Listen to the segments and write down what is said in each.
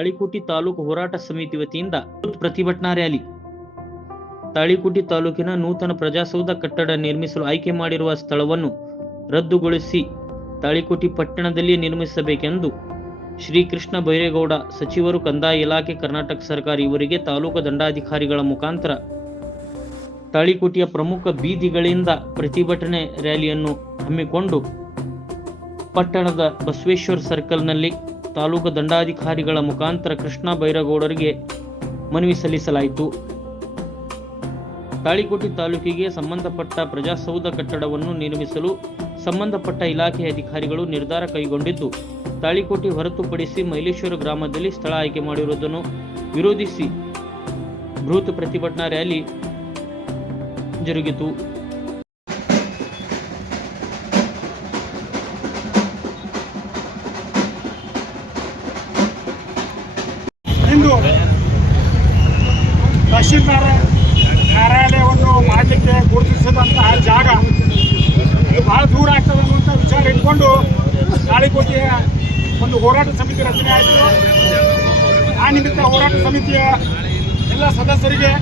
ತಾಳಿಕೋಟಿ ತಾಲೂಕು ಹೋರಾಟ ಸಮಿತಿ ವತಿಯಿಂದ ಪ್ರತಿಭಟನಾ ರ್ಯಾಲಿ. ತಾಳಿಕೋಟಿ ತಾಲೂಕಿನ ನೂತನ ಪ್ರಜಾಸೌಧ ಕಟ್ಟಡ ನಿರ್ಮಿಸಲು ಆಯ್ಕೆ ಮಾಡಿರುವ ಸ್ಥಳವನ್ನು ರದ್ದುಗೊಳಿಸಿ ತಾಳಿಕೋಟಿ ಪಟ್ಟಣದಲ್ಲಿ ನಿರ್ಮಿಸಬೇಕೆಂದು ಶ್ರೀಕೃಷ್ಣ ಬೈರೇಗೌಡ ಸಚಿವರು, ಕಂದಾಯ ಇಲಾಖೆ, ಕರ್ನಾಟಕ ಸರ್ಕಾರ ಇವರಿಗೆ ತಾಲೂಕು ದಂಡಾಧಿಕಾರಿಗಳ ಮುಖಾಂತರ ತಾಳಿಕೋಟಿಯ ಪ್ರಮುಖ ಬೀದಿಗಳಿಂದ ಪ್ರತಿಭಟನೆ ರ್ಯಾಲಿಯನ್ನು ಹಮ್ಮಿಕೊಂಡು ಪಟ್ಟಣದ ಬಸವೇಶ್ವರ ಸರ್ಕಲ್ನಲ್ಲಿ ತಾಲೂಕು ದಂಡಾಧಿಕಾರಿಗಳ ಮುಖಾಂತರ ಕೃಷ್ಣ ಬೈರೇಗೌಡರಿಗೆ ಮನವಿ ಸಲ್ಲಿಸಲಾಯಿತು. ತಾಳಿಕೋಟಿ ತಾಲೂಕಿಗೆ ಸಂಬಂಧಪಟ್ಟ ಪ್ರಜಾಸೌಧ ಕಟ್ಟಡವನ್ನು ನಿರ್ಮಿಸಲು ಸಂಬಂಧಪಟ್ಟ ಇಲಾಖೆಯ ಅಧಿಕಾರಿಗಳು ನಿರ್ಧಾರ ಕೈಗೊಂಡಿದ್ದು, ತಾಳಿಕೋಟಿ ಹೊರತುಪಡಿಸಿ ಮೈಲೇಶ್ವರ ಗ್ರಾಮದಲ್ಲಿ ಸ್ಥಳ ಆಯ್ಕೆ ಮಾಡಿರುವುದನ್ನು ವಿರೋಧಿಸಿ ಬೃಹತ್ ಪ್ರತಿಭಟನಾ ರ್ಯಾಲಿ ಜರುಗಿತು. ಇಂದು ತಹಶೀಲ್ದಾರ್ ಕಾರ್ಯಾಲಯವನ್ನು ಮಾಡಲಿಕ್ಕೆ ಗುರುತಿಸಿದಂತಹ ಜಾಗ ಬಹಳ ದೂರ ಆಗ್ತದೆ ಅನ್ನುವಂಥ ವಿಚಾರ ಇಟ್ಕೊಂಡು ತಾಳಿಕೋಟೆಯ ಒಂದು ಹೋರಾಟ ಸಮಿತಿ ರಚನೆ ಆಯಿತು. ಆ ನಿಮಿತ್ತ ಹೋರಾಟ ಸಮಿತಿಯ ಎಲ್ಲ ಸದಸ್ಯರಿಗೆ,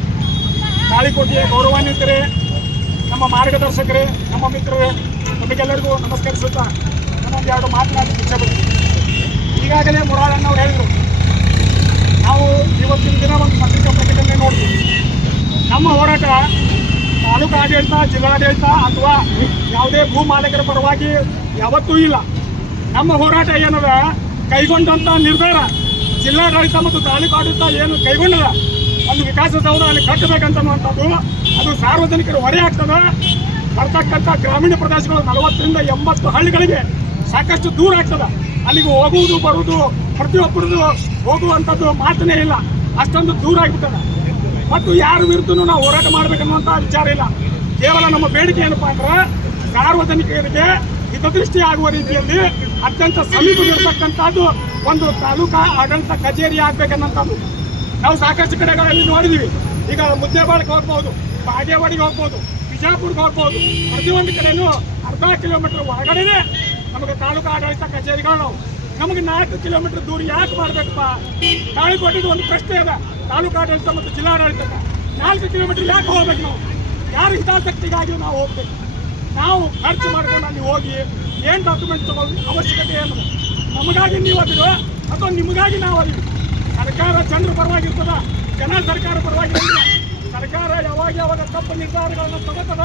ತಾಳಿಕೋಟೆಯ ಗೌರವಾನ್ವಿತರೇ, ನಮ್ಮ ಮಾರ್ಗದರ್ಶಕರೇ, ನಮ್ಮ ಮಿತ್ರರೇ, ನಮಗೆಲ್ಲರಿಗೂ ನಮಸ್ಕರಿಸುತ್ತಾ ನನ್ನೊಂದು ಎರಡು ಮಾತನಾಡಲಿಕ್ಕೆ ಇಚ್ಛೆಪಡ್ತೀನಿ. ಈಗಾಗಲೇ ಮುರಾಳಣ್ಣವ್ರು ಹೇಳಿದರು, ನಾವು ಇವತ್ತಿನ ದಿನ ಒಂದು ಪತ್ರಿಕಾ ಪ್ರಕಟಣೆ ನೋಡ್ತೀವಿ. ನಮ್ಮ ಹೋರಾಟ ತಾಲೂಕು ಆಡಳಿತ, ಜಿಲ್ಲಾಡಳಿತ ಅಥವಾ ಯಾವುದೇ ಭೂ ಮಾಲೀಕರ ಪರವಾಗಿ ಯಾವತ್ತೂ ಇಲ್ಲ. ನಮ್ಮ ಹೋರಾಟ ಏನದ, ಕೈಗೊಂಡಂಥ ನಿರ್ಧಾರ ಜಿಲ್ಲಾಡಳಿತ ಮತ್ತು ತಾಲೂಕು ಆಡಳಿತ ಏನು ಕೈಗೊಂಡದ, ಒಂದು ವಿಕಾಸಸೌಧ ಅಲ್ಲಿ ಕಟ್ಟಬೇಕಂತನ್ನುವಂಥದ್ದು ಅದು ಸಾರ್ವಜನಿಕರ ಹೊರೆ ಆಗ್ತದೆ. ಬರ್ತಕ್ಕಂಥ ಗ್ರಾಮೀಣ ಪ್ರದೇಶಗಳು 40 ರಿಂದ 80 ಹಳ್ಳಿಗಳಿಗೆ ಸಾಕಷ್ಟು ದೂರ ಆಗ್ತದೆ. ಅಲ್ಲಿಗೆ ಹೋಗುವುದು ಬರುವುದು ಪ್ರತಿಯೊಬ್ಬರದು ಹೋಗುವಂಥದ್ದು ಮಾತನೇ ಇಲ್ಲ, ಅಷ್ಟೊಂದು ದೂರ ಆಗಿಬಿಟ್ಟದ. ಮತ್ತು ಯಾರ ವಿರುದ್ಧನೂ ನಾವು ಹೋರಾಟ ಮಾಡಬೇಕನ್ನುವಂಥ ವಿಚಾರ ಇಲ್ಲ. ಕೇವಲ ನಮ್ಮ ಬೇಡಿಕೆ ಏನಪ್ಪಾ ಅಂದ್ರೆ, ಸಾರ್ವಜನಿಕರಿಗೆ ಹಿತದೃಷ್ಟಿ ಆಗುವ ರೀತಿಯಲ್ಲಿ ಅತ್ಯಂತ ಸಮೀಪವಿರತಕ್ಕಂಥದ್ದು ಒಂದು ತಾಲೂಕಾ ಆಡಳಿತ ಕಚೇರಿ ಆಗ್ಬೇಕನ್ನೋಂಥದ್ದು ನಾವು ಸಾಕಷ್ಟು ಕಡೆಗಳಲ್ಲಿ ನೋಡಿದ್ದೀವಿ. ಈಗ ಮುದ್ದೇಬಾಳಕ್ಕೆ ಹೋಗ್ಬೋದು, ಬಾಗೇವಾಡಿಗೆ ಹೋಗ್ಬೋದು, ಬಿಜಾಪುರ್ಗೆ ಹೋಗ್ಬೋದು, ಪ್ರತಿಯೊಂದು ಕಡೆಯೂ ಅರ್ಧ ಕಿಲೋಮೀಟರ್ ಹೊರಗಡೆನೇ ನಮಗೆ ತಾಲೂಕು ಆಡಳಿತ ಕಚೇರಿಗಳು. ನಮಗೆ 4 ಕಿಲೋಮೀಟರ್ ದೂರ ಯಾಕೆ ಮಾಡಬೇಕಪ್ಪ? ತಾಳಿಕೋಟೆದು ಒಂದು ಪ್ರಶ್ನೆ ಇದೆ, ತಾಲೂಕು ಆಡಳಿತ ಮತ್ತು ಜಿಲ್ಲಾಡಳಿತಕ್ಕೆ 4 ಕಿಲೋಮೀಟರ್ ಯಾಕೆ ಹೋಗ್ಬೇಕು? ನಾವು ಯಾರ ಹಿತಾಸಕ್ತಿಗಾಗಿ ನಾವು ಹೋಗ್ಬೇಕು? ನಾವು ಖರ್ಚು ಮಾಡ್ಕೊಂಡು ಅಲ್ಲಿ ಹೋಗಿ ಏನು ಡಾಕ್ಯುಮೆಂಟ್ ತಗೊಳ್ಳೋ ಅವಶ್ಯಕತೆ ಏನು? ನಮಗಾಗಿ ನೀವು ಅದಿರೋ ಅಥವಾ ನಿಮಗಾಗಿ ನಾವು ಅದಿವಿ? ಸರ್ಕಾರ ಜನರ ಪರವಾಗಿರ್ತದ, ಜನ ಸರ್ಕಾರ ಪರವಾಗಿಲ್ಲ. ಸರ್ಕಾರ ಯಾವಾಗ ತಪ್ಪು ನಿರ್ಧಾರಗಳನ್ನು ತಗೋತದ,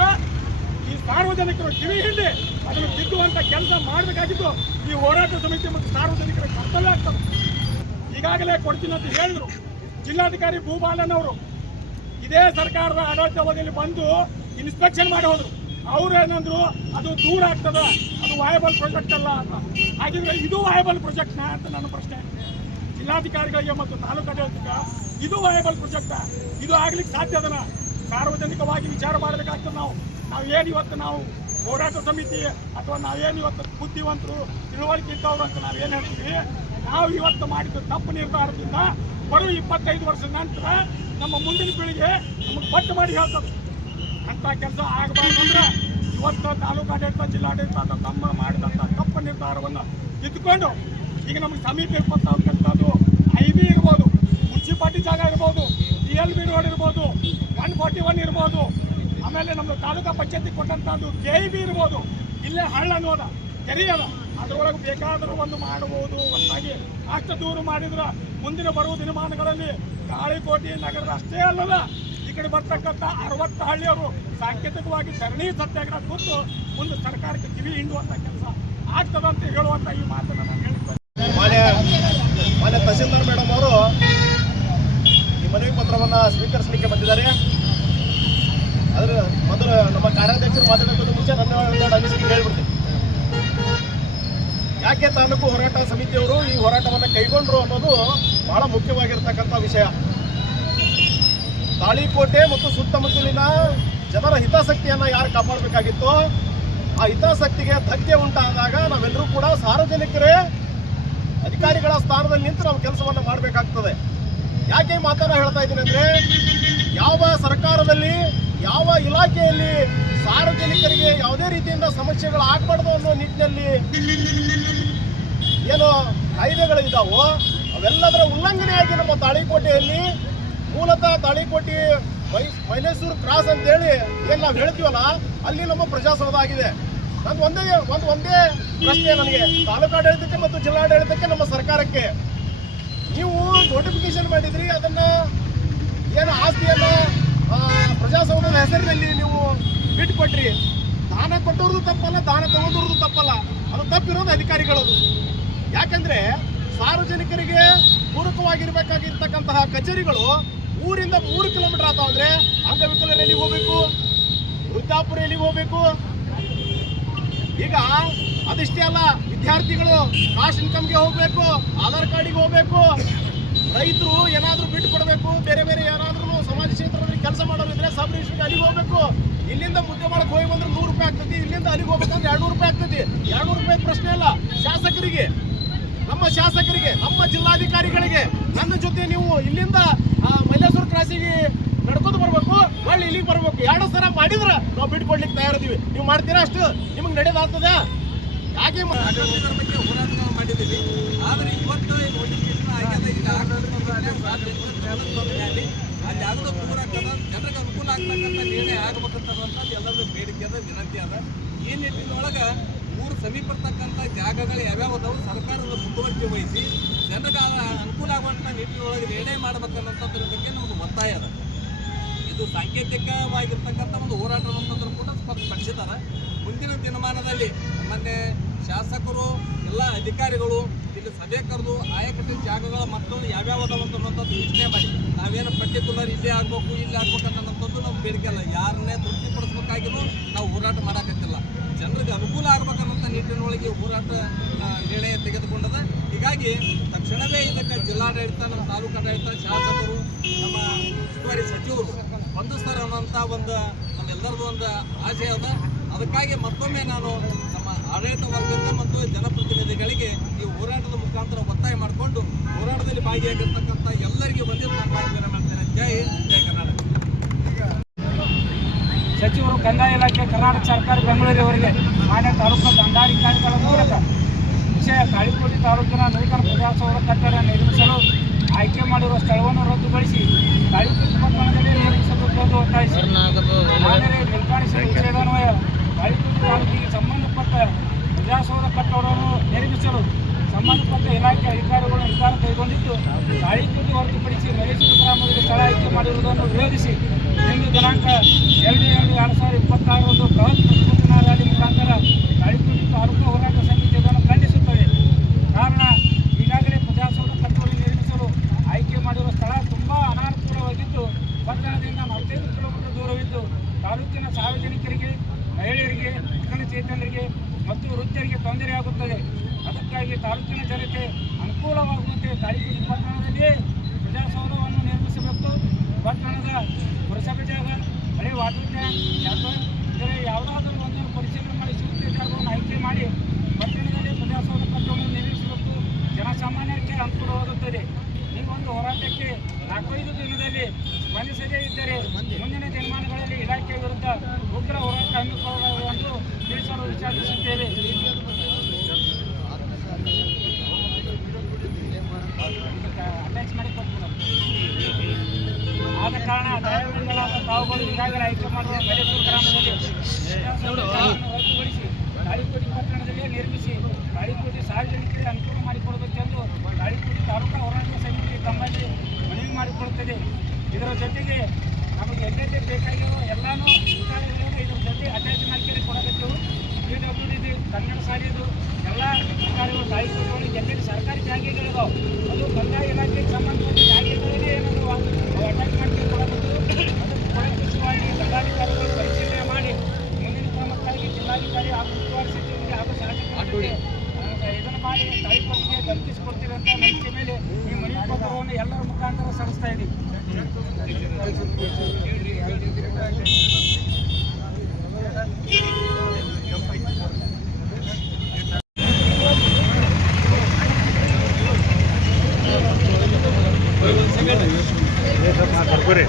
ಈ ಸಾರ್ವಜನಿಕರು ಕಿವಿ ಹಿಂಡಿ ಅದನ್ನು ತಿದ್ದುವಂಥ ಕೆಲಸ ಮಾಡಬೇಕಾಗಿದ್ದು ಈ ಹೋರಾಟ ಸಮಿತಿ ಮತ್ತು ಸಾರ್ವಜನಿಕರ ಕರ್ತವ್ಯ ಆಗ್ತದೆ. ಈಗಾಗಲೇ ಕೊಡ್ತೀನಿ ಅಂತ ಹೇಳಿದರು ಜಿಲ್ಲಾಧಿಕಾರಿ ಭೂಪಾಲನವರು. ಇದೇ ಸರ್ಕಾರದ ಆಡಳಿತಾವಧಿಯಲ್ಲಿ ಬಂದು ಇನ್ಸ್ಪೆಕ್ಷನ್ ಮಾಡಿ ಹೋದರು. ಅವ್ರೇನಂದ್ರು ಅದು ದೂರ ಆಗ್ತದೆ, ಅದು ವಯಬಲ್ ಪ್ರಾಜೆಕ್ಟ್ ಅಲ್ಲ ಅಂತ. ಹಾಗಿದ್ರೆ ಇದು ವಯಬಲ್ ಪ್ರಾಜೆಕ್ಟ್ನ ಅಂತ ನನ್ನ ಪ್ರಶ್ನೆ. ಜಿಲ್ಲಾಧಿಕಾರಿಗಳಿಗೆ ಮತ್ತು ತಾಲೂಕು ಆಡಳಿತಕ್ಕೆ ಇದು ವಯಬಲ್ ಪ್ರಾಜೆಕ್ಟ? ಇದು ಆಗ್ಲಿಕ್ಕೆ ಸಾಧ್ಯ ಅದನ್ನ ಸಾರ್ವಜನಿಕವಾಗಿ ವಿಚಾರ ಮಾಡಬೇಕಾಗ್ತದೆ. ನಾವು ಏನು ಇವತ್ತು ನಾವು ಹೋರಾಟ ಸಮಿತಿ ಅಥವಾ ನಾವೇನು ಇವತ್ತು ಬುದ್ಧಿವಂತರು, ತಿಳುವಳಿಕೆ ಇದ್ದವರು ಅಂತ ನಾವೇನು ಹೇಳ್ತೀವಿ, ನಾವು ಇವತ್ತು ಮಾಡಿದ ತಪ್ಪು ನಿರ್ಧಾರದಿಂದ ಬರೋ 25 ವರ್ಷದ ನಂತರ ನಮ್ಮ ಮುಂದಿನ ಪೀಳಿಗೆ ನಮಗೆ ಪಟ್ಟು ಮಾಡಿ ಹೇಳ್ತದೆ. ಅಂಥ ಕೆಲಸ ಆಗಬಾರ್ದಂದ್ರೆ ಇವತ್ತು ತಾಲೂಕು ಆಡಳಿತ, ಜಿಲ್ಲಾಡಳಿತ ಅಂತ ತಮ್ಮ ಮಾಡಿದಂಥ ತಪ್ಪು ನಿರ್ಧಾರವನ್ನು ತಿದ್ದುಕೊಂಡು ಈಗ ನಮಗೆ ಸಮೀಪ ಇರ್ತಕ್ಕಂಥದ್ದು IB ಇರ್ಬೋದು, ಮುನ್ಸಿಪಾಲ್ಟಿ ಜಾಗ ಇರ್ಬೋದು, TLB ರೋಡ್ ಇರ್ಬೋದು, 141 ಇರ್ಬೋದು, ಆಮೇಲೆ ನಮ್ಮದು ತಾಲೂಕಾ ಪಂಚಾಯತಿ ಕೊಟ್ಟಂಥದ್ದು KIB ಇರ್ಬೋದು, ಇಲ್ಲೇ ಹಳ್ಳ ಅನ್ನೋದ ಕೆರೆ ಅದ, ಅದರೊಳಗೆ ಬೇಕಾದರೂ ಒಂದು ಮಾಡಬಹುದು. ಒಂದಾಗಿ ಅಷ್ಟು ದೂರ ಮಾಡಿದ್ರೆ ಮುಂದಿನ ಬರುವ ದಿನಮಾನಗಳಲ್ಲಿ ತಾಳಿಕೋಟೆ ನಗರದ ಅಷ್ಟೇ ಅಲ್ಲದ ಈ ಕಡೆ ಬರ್ತಕ್ಕಂಥ 60 ಹಳ್ಳಿಯವರು ಸಾಂಕೇತಿಕವಾಗಿ ಧರಣಿ ಸತ್ಯಾಗ್ರಹ ಕೂತು ಮುಂದೆ ಸರ್ಕಾರಕ್ಕೆ ಕಿವಿ ಹಿಂಡುವಂಥ ಕೆಲಸ ಆಗ್ತದಂತ ಹೇಳುವಂಥ ಈ ಮಾತನ್ನು ನಾನು ಹೇಳ್ತೇನೆ. ಮಾನ್ಯ ತಹಸೀಲ್ದಾರ್ ಮೇಡಮ್ ಅವರು ಈ ಮನವಿ ಪತ್ರವನ್ನು ಸ್ವೀಕರಿಸಲಿಕ್ಕೆ ಬಂದಿದ್ದಾರೆ. ಅದರ ಮೊದಲು ನಮ್ಮ ಕಾರ್ಯಾಧ್ಯಕ್ಷರು ಮಾತಾಡೋದಕ್ಕೆ ಮುಂಚೆ ನನ್ನ ಅನಿಸಿಕೆ ಹೇಳ್ಬಿಡ್ತೀನಿ. ಯಾಕೆ ತಾಲೂಕು ಹೋರಾಟ ಸಮಿತಿಯವರು ಈ ಹೋರಾಟವನ್ನು ಕೈಗೊಂಡ್ರು ಅನ್ನೋದು ಬಹಳ ಮುಖ್ಯವಾಗಿರ್ತಕ್ಕಂಥ ವಿಷಯ. ತಾಳಿಕೋಟೆ ಮತ್ತು ಸುತ್ತಮುತ್ತಲಿನ ಜನರ ಹಿತಾಸಕ್ತಿಯನ್ನು ಯಾರು ಕಾಪಾಡಬೇಕಾಗಿತ್ತು, ಆ ಹಿತಾಸಕ್ತಿಗೆ ಧಕ್ಕೆ ಉಂಟಾದಾಗ ನಾವೆಲ್ಲರೂ ಕೂಡ ಸಾರ್ವಜನಿಕರೇ ಅಧಿಕಾರಿಗಳ ಸ್ಥಾನದಲ್ಲಿ ನಿಂತು ನಾವು ಕೆಲಸವನ್ನು ಮಾಡಬೇಕಾಗ್ತದೆ. ಯಾಕೆ ಈ ಮಾತನ್ನು ಹೇಳ್ತಾ ಇದ್ದೀನಿ ಅಂದರೆ, ಯಾವ ಸರ್ಕಾರದಲ್ಲಿ ಯಾವ ಇಲಾಖೆಯಲ್ಲಿ ಸಾರ್ವಜನಿಕರಿಗೆ ಯಾವುದೇ ರೀತಿಯಿಂದ ಸಮಸ್ಯೆಗಳು ಆಗಬಾರ್ದು ಅನ್ನೋ ನಿಟ್ಟಿನಲ್ಲಿ ಏನು ಕಾಯ್ದೆಗಳಿದ್ದಾವೋ ಅವೆಲ್ಲದರ ಉಲ್ಲಂಘನೆಯಾಗಿ ನಮ್ಮ ತಾಳಿಕೋಟೆಯಲ್ಲಿ ಮೂಲತಃ ತಾಳಿಕೋಟೆ ಮೈಲೇಶ್ವರ ಕ್ರಾಸ್ ಅಂತೇಳಿ ಏನು ನಾವು ಹೇಳ್ತೀವಲ್ಲ, ಅಲ್ಲಿ ನಮ್ಮ ಪ್ರಜಾಸೌಧ ಆಗಿದೆ. ನಂದು ಒಂದೇ ಪ್ರಶ್ನೆ ನನಗೆ, ತಾಲೂಕಾಡಳಿತಕ್ಕೆ ಮತ್ತು ಜಿಲ್ಲಾಡಳಿತಕ್ಕೆ, ನಮ್ಮ ಸರ್ಕಾರಕ್ಕೆ, ನೀವು ನೋಟಿಫಿಕೇಶನ್ ಮಾಡಿದ್ರಿ, ಅದನ್ನ ಏನು ಆಸ್ತಿಯನ್ನ ಪ್ರಜಾಸೌಧದ ಹೆಸರಿನಲ್ಲಿ ನೀವು ಬಿಟ್ಟುಕೊಟ್ರಿ. ದಾನ ಕೊಟ್ಟವ್ರದ್ದು ತಪ್ಪಲ್ಲ, ದಾನ ತಗೊಂಡ್ರದ್ದು ತಪ್ಪಲ್ಲ, ಅದು ತಪ್ಪಿರೋದು ಅಧಿಕಾರಿಗಳದು. ಯಾಕಂದ್ರೆ ಸಾರ್ವಜನಿಕರಿಗೆ ಪೂರಕವಾಗಿರ್ಬೇಕಾಗಿರ್ತಕ್ಕಂತಹ ಕಚೇರಿಗಳು ಊರಿಂದ 3 ಕಿಲೋಮೀಟರ್ ಆತಾವ. ಅಂದ್ರೆ ಅಂಗವಿಕಲರು ಎಲ್ಲಿಗೆ ಹೋಗ್ಬೇಕು, ವೃದ್ಧಾಪುರ ಎಲ್ಲಿಗೆ ಹೋಗ್ಬೇಕು? ಈಗ ಅದಿಷ್ಟೇ ಅಲ್ಲ, ವಿದ್ಯಾರ್ಥಿಗಳು ಕಾಸ್ಟ್ ಇನ್ಕಮ್ಗೆ ಹೋಗ್ಬೇಕು, ಆಧಾರ್ ಕಾರ್ಡಿಗೆ ಹೋಗ್ಬೇಕು, ರೈತರು ಏನಾದರೂ ಬಿಟ್ಟು ಕೊಡಬೇಕು, ಬೇರೆ ಏನಾದ್ರೂ ಸಮಾಜ ಕ್ಷೇತ್ರದಲ್ಲಿ ಕೆಲಸ ಮಾಡೋರಿದ್ರೆ ಸಬ್ ರಿಜಿಸ್ಟ್ರಿಗೆ ಅಲ್ಲಿಗೆ ಹೋಗ್ಬೇಕು. ಇಲ್ಲಿಂದ ಮುದ್ದೆ ಮಾಡಕ್ ಹೋಗಿ ಬಂದ್ರೆ 100 ರೂಪಾಯಿ ಆಗ್ತದೆ, ಇಲ್ಲಿಂದ ಅಲ್ಲಿಗೆ ಹೋಗ್ಬೇಕಂದ್ರೆ 200 ರೂಪಾಯಿ ಆಗ್ತದೆ. 200 ರೂಪಾಯಿ ಪ್ರಶ್ನೆ ಅಲ್ಲ. ಶಾಸಕರಿಗೆ, ನಮ್ಮ ಶಾಸಕರಿಗೆ, ನಮ್ಮ ಜಿಲ್ಲಾಧಿಕಾರಿಗಳಿಗೆ, ನನ್ನ ಜೊತೆ ನೀವು ಇಲ್ಲಿಂದ ಮೈಲೇಶ್ವರ ಕ್ರಾಸಿಗೆ ನಡ್ಕೊಂಡು ಬರ್ಬೇಕು, ಒಳ್ಳೆ ಇಲ್ಲಿಗೆ ಬರ್ಬೇಕು. 2 ಸಲ ಮಾಡಿದ್ರೆ ನಾವು ಬಿಟ್ಕೊಡ್ಲಿಕ್ಕೆ ತಯಾರಿದ್ದೀವಿ. ನೀವು ಮಾಡ್ತೀರಾ? ಅಷ್ಟು ನಿಮಗೆ ನಡೆದಾಗ್ತದ? ಯಾಕೆ ಬಗ್ಗೆ ಹೋರಾಟ ಮಾಡಿದ್ದೀವಿ. ಆದರೆ ಇವತ್ತು ನೋಟಿಫಿಕೇಶನ್ ಆಗ್ಯದ, ಈಗ ಅಲ್ಲಿ ಯಾವುದೋ ದೂರ ಆಗ್ತದ, ಜನರಿಗೆ ಅನುಕೂಲ ಆಗ್ತಕ್ಕಂಥ ನಿರ್ಣಯ ಆಗ್ಬೇಕಂತಕ್ಕಂಥದ್ದು ಎಲ್ಲರೂ ಬೇಡಿಕೆ ಅದ, ವಿನಂತಿ ಅದ. ಈ ನಿಟ್ಟಿನೊಳಗೆ 3 ಸಮೀಪ ಇರ್ತಕ್ಕಂಥ ಜಾಗಗಳು ಯಾವ್ಯಾವ ಅದಾವು ಸರ್ಕಾರದ ಮುತುವರ್ಜಿ ವಹಿಸಿ ಜನರಿಗೆ ಅನುಕೂಲ ಆಗುವಂಥ ನಿಟ್ಟಿನೊಳಗೆ ನಿರ್ಣಯ ಮಾಡ್ಬೇಕನ್ನೋಂಥದ್ರ ಬಗ್ಗೆ ನಮಗೆ ಒತ್ತಾಯ ಅದ. ಇದು ಸಾಂಕೇತಿಕವಾಗಿರ್ತಕ್ಕಂಥ ಒಂದು ಹೋರಾಟದಂಥದ್ದು ಕೂಡ ಸ್ಪಷ್ಟಪಡಿಸಿದ್ದಾರೆ. ಮುಂದಿನ ದಿನಮಾನದಲ್ಲಿ ಮೊನ್ನೆ ಶಾಸಕರು ಎಲ್ಲ ಅಧಿಕಾರಿಗಳು ಇಲ್ಲಿ ಸಭೆ ಕರೆದು ಆಯಕಟ್ಟಿನ ಜಾಗಗಳ ಮಕ್ಕಳು ಯಾವ್ಯಾವ ಅನ್ನೋಂಥದ್ದು ಯೋಚನೆ ಮಾಡಿ, ನಾವೇನು ಪರ್ಟಿಕ್ಯುಲರ್ ಇಲ್ಲೇ ಆಗ್ಬೇಕು ಇಲ್ಲಿ ಆಗ್ಬೇಕು ಅನ್ನೋಂಥದ್ದು ನಾವು ಬೇಡಿಕೆ ಅಲ್ಲ. ಯಾರನ್ನೇ ತೃಪ್ತಿಪಡಿಸ್ಬೇಕಾಗಿಯೂ ನಾವು ಹೋರಾಟ ಮಾಡೋಕತ್ತಿಲ್ಲ. ಜನರಿಗೆ ಅನುಕೂಲ ಆಗ್ಬೇಕನ್ನೋಂಥ ನಿಟ್ಟಿನೊಳಗೆ ಹೋರಾಟ ನಿರ್ಣಯ ತೆಗೆದುಕೊಂಡದ. ಹೀಗಾಗಿ ತಕ್ಷಣವೇ ಇದಕ್ಕೆ ಜಿಲ್ಲಾಡಳಿತ, ನಮ್ಮ ತಾಲೂಕಾಡಳಿತ, ಶಾಸಕರು, ನಮ್ಮ ಉಸ್ತುವಾರಿ ಸಚಿವರು ಸ್ಪಂದಿಸ್ತಾರೆ ಅನ್ನೋಂಥ ಒಂದು ನಮ್ಮೆಲ್ಲರದು ಒಂದು ಆಶಯ ಅದ. ಅದಕ್ಕಾಗಿ ಮತ್ತೊಮ್ಮೆ ನಾನು ನಮ್ಮ ಆಡಳಿತ ವರ್ಗದ ಮತ್ತು ಜನಪ್ರತಿನಿಧಿಗಳಿಗೆ ಈ ಹೋರಾಟದ ಮುಖಾಂತರ ಒತ್ತಾಯ ಮಾಡಿಕೊಂಡು ಹೋರಾಟದಲ್ಲಿ ಭಾಗಿಯಾಗಿರ್ತಕ್ಕಂಥ ಎಲ್ಲರಿಗೂ ಬಂದಿರೋ ಮಾಡ್ತೇನೆ. ಜೈ ಕರ್ನಾಟಕ. ಸಚಿವರು ಕಂದಾಯ ಇಲಾಖೆ ಕರ್ನಾಟಕ ಸರ್ಕಾರ ಬೆಂಗಳೂರಿವರೆಗೆ ಮಾನ್ಯ ತಾಲೂಕು ದಂಡಾಧಿಕಾರಿಗಳ ಮೂಲಕ ವಿಷಯ ತಾಳಿಕೋಟೆ ತಾಲೂಕಿನ ನೂತನ ಪ್ರಜಾಸೌಧ ಕಟ್ಟಡ ನಿರ್ಮಿಸಲು ಆಯ್ಕೆ ಮಾಡಿರುವ ಸ್ಥಳವನ್ನು ರದ್ದುಗೊಳಿಸಿ ತಾಳಿಕೋಟೆ ಪಟ್ಟಣದಲ್ಲಿ ನಿರ್ಮಿಸಬೇಕು ಎಂದು ಒತ್ತಾಯಿಸಿ ಆದರೆ ನಿರ್ಗಣಿಸಿದ ವಿಷಯದನ್ವಯ ತಾಳಿಕೋಟೆ ತಾಲೂಕಿಗೆ ಸಂಬಂಧಪಟ್ಟ ಪ್ರಜಾಸೌಧ ಕಟ್ಟಡವನ್ನು ನಿರ್ಮಿಸಲು ಸಂಬಂಧಪಟ್ಟ ಇಲಾಖೆ ಅಧಿಕಾರಿಗಳು ನಿರ್ಧಾರ ಕೈಗೊಂಡಿದ್ದು, ತಾಳಿಕೋಟೆ ಹೊರತುಪಡಿಸಿ ಮೈಲೇಶ್ವರ ಗ್ರಾಮದಲ್ಲಿ ಸ್ಥಳ ಆಯ್ಕೆ ಮಾಡಿರುವುದನ್ನು ವಿರೋಧಿಸಿ ಇಂದು ದಿನಾಂಕ 2/2/2026 ಬೃಹತ್ ಪ್ರತಿಭಟನಾ ರ್ಯಾಲಿ ಮುಖಾಂತರ ತಾಳಿಕೋಟೆ ತಾಲೂಕು ಹೋರಾಟ ಸಮಿತಿ ಇದನ್ನು ಖಂಡಿಸುತ್ತದೆ. ಕಾರಣ, ಈಗಾಗಲೇ ಪ್ರಜಾಸೌಧ ಕಟ್ಟಡ ನಿರ್ಮಿಸಲು ಆಯ್ಕೆ ಮಾಡಿರುವ ಸ್ಥಳ ತುಂಬಾ ಅನಾನುಕೂಲವಾಗಿದ್ದು, ಪಟ್ಟಣದಿಂದ 45 ಕಿಲೋಮೀಟರ್ ದೂರವಿದ್ದು ತಾಲೂಕಿನ ಸಾರ್ವಜನಿಕರಿಗೆ, ಮಹಿಳೆಯರಿಗೆ, ವಿಕಲಚೇತನರಿಗೆ ಮತ್ತು ವೃದ್ಧರಿಗೆ ತೊಂದರೆಯಾಗುತ್ತದೆ. ಅದಕ್ಕಾಗಿ ತಾಲೂಕಿನ ಜನತೆ ಅನುಕೂಲವಾಗುವಂತೆ ತಾಳಿಕೋಟೆ ಪಟ್ಟಣದಲ್ಲಿಯೇ ಪ್ರಜಾಸೌಧವನ್ನು ನಿರ್ಮಿಸಬೇಕು. ಪಟ್ಟಣದ ಪುರಸಭೆ ಜಾಗ, ಹಳೆ ವಾಟರ್ ಟ್ಯಾಂಕ್, ಇದರ ಯಾವುದಾದರೂ ಒಂದನ್ನು ಪರಿಶೀಲನೆ ಮಾಡಿ ಸೂಕ್ತ ಜಾಗವನ್ನು ಆಯ್ಕೆ ಮಾಡಿ ಪಟ್ಟಣದಲ್ಲಿ ಪ್ರಜಾಸೌಧ ಕಟ್ಟಡವನ್ನು ನಿರ್ಮಿಸಬೇಕು. ಜನಸಾಮಾನ್ಯರಿಗೆ ಅನುಕೂಲವಾಗುತ್ತದೆ. ಈ ಒಂದು ಹೋರಾಟಕ್ಕೆ 4-5 ದಿನದಲ್ಲಿ ಸ್ಪಂದಿಸದೇ ಇದ್ದರೆ ಮುಂದಿನ ದಿನಮಾನಗಳಲ್ಲಿ ಇಲಾಖೆ ವಿರುದ್ಧ ಉಗ್ರ ಹೋರಾಟ ಹಮ್ಮಿಕೊಳ್ಳುವುದು ತಿಳಿಸಲು ವಿಚಾರಿಸುತ್ತೇವೆ. ಅಟ್ಯಾಚ್ ಮಾಡಿ ಆದ ಕಾರಣ ದಯವಿಲ್ಲದ ತಾವುಗಳು ಈಗಾಗಲೇ ಆಯ್ಕೆ ಮಾಡುವ ಮೈಲೇಶ್ವರ ಗ್ರಾಮದಲ್ಲಿ ರದ್ದುಗೊಳಿಸಿ ತಾಳಿಕೋಟೆ ಪಟ್ಟಣದಲ್ಲೇ ನಿರ್ಮಿಸಿ ತಾಳಿಕೋಟೆ ಸಾರ್ವಜನಿಕರಿಗೆ ಅನುಕೂಲ ಮಾಡಿಕೊಡಬೇಕೆಂದು ತಾಳಿಕೋಟೆ ತಾಲೂಕಾ ಹೋರಾಟ ಸಮಿತಿ ತಮ್ಮಲ್ಲಿ ಮನವಿ ಮಾಡಿಕೊಳ್ಳುತ್ತದೆ. ಇದರ ಜೊತೆಗೆ ನಮಗೆ ಎಲ್ಲೆಲ್ಲಿ ಬೇಕಾಗಿರೋ ಎಲ್ಲಾನು ಅಧಿಕಾರಿಗಳನ್ನು ಇದರ ಜೊತೆ ಅಟ್ಯಾಚ್ ಮಾಡ್ಕೊಂಡು ಕೊಡಬೇಕು. PWD ಕನ್ನಡ ಶಾಲೆಯದು ಎಲ್ಲ ಅಧಿಕಾರಿಗಳು ತಾಳಿಕೋಟೆಗಳು ಎಲ್ಲೆಲ್ಲಿ ಸರ್ಕಾರಿ ಜಾಗೆಗಳಿದಾವೆ ಅದು ಕಂದಾಯ ಇಲಾಖೆಗೆ ಸಂಬಂಧಪಟ್ಟ ಜಾಗೆಗಳಲ್ಲಿ ಏನಾದರೂ ಅಟ್ಯಾಚ್ ಮಾಡ್ಕೊಂಡು ಕೊಡಬೇಕು. ಅದಕ್ಕೆ ಕೊಳಕಿಸುವಾಗಿ ದಂಡಾಧಿಕಾರಿಗಳು ಪರಿಶೀಲನೆ ಮಾಡಿ ಮುಂದಿನ ಕ್ರಮಕ್ಕಾಗಿ ಜಿಲ್ಲಾಧಿಕಾರಿ ಹಾಗೂ ಉಸ್ತುವಾರಿ ಸಚಿವರಿಗೆ ಹಾಗೂ ಶಾಸಕರಿಗೆ ಇದನ್ನು ಮಾಡಿ ತಾಳಿಕೋಟೆಗೆ ತಲುಪಿಸಿಕೊಡ್ತೀವಿ ಅಂತ ನಂಬಿಕೆ ಮೇಲೆ ಈ ಮನವಿ ಪತ್ರವನ್ನು ಎಲ್ಲರ ಮುಖಾಂತರ ಸಲ್ಲಿಸ್ತಾ ಇದ್ದೀವಿ. ಬರ್ಕೋರಿ